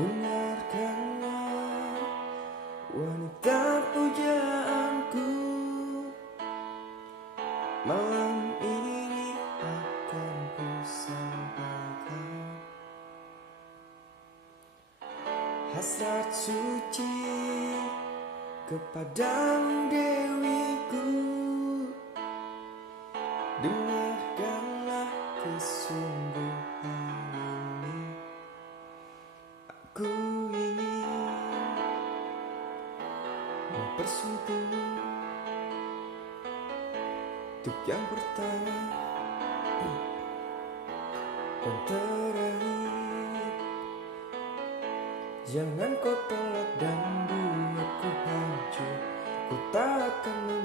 Dengarkanlah wanita pujaanku, malam ini akan ku sampaikan hasrat suci kepadamu dewiku. Dengarkanlah kesungguhan ini, aku ingin mempersunting untuk yang pertama dan terakhir. Jangan kau tolak dan buatku hancur, ku tak akan